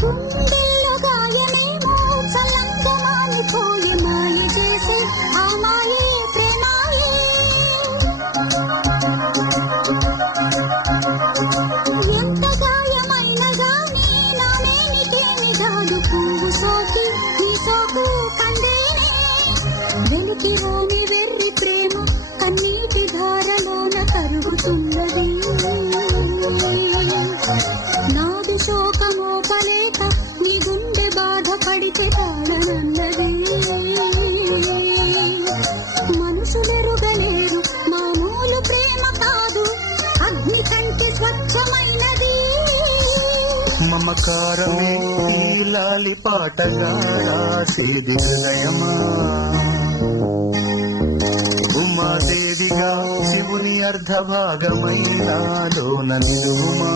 గుండెల్లో గాయమేమో చల్లంగా మానిపోయి మాయ చేసే ఆ మాయే ప్రేమాయే. ఎంత గాయమైన గానీ నానేమి తేని కాదు పువ్వు సోకి నీ సోకు కందేనే. వెలికి రాని వెర్రి ప్రేమ కన్నీటి ధారలోన కరుగుతున్నది. నాది శోకమోపలేక నీ గుండె బాధపడితే తాళనన్నది. మనుషులెరుగలేరు మామూలు ప్రేమ కాదు, అగ్ని కంటే స్వచ్ఛమైనది. మమకారమే ఈ లాలి పాటగా రాసేది హృదయమా. ఉమాదేవిగా శివుని అర్ధభాగమైనాలోన నిలువుమా.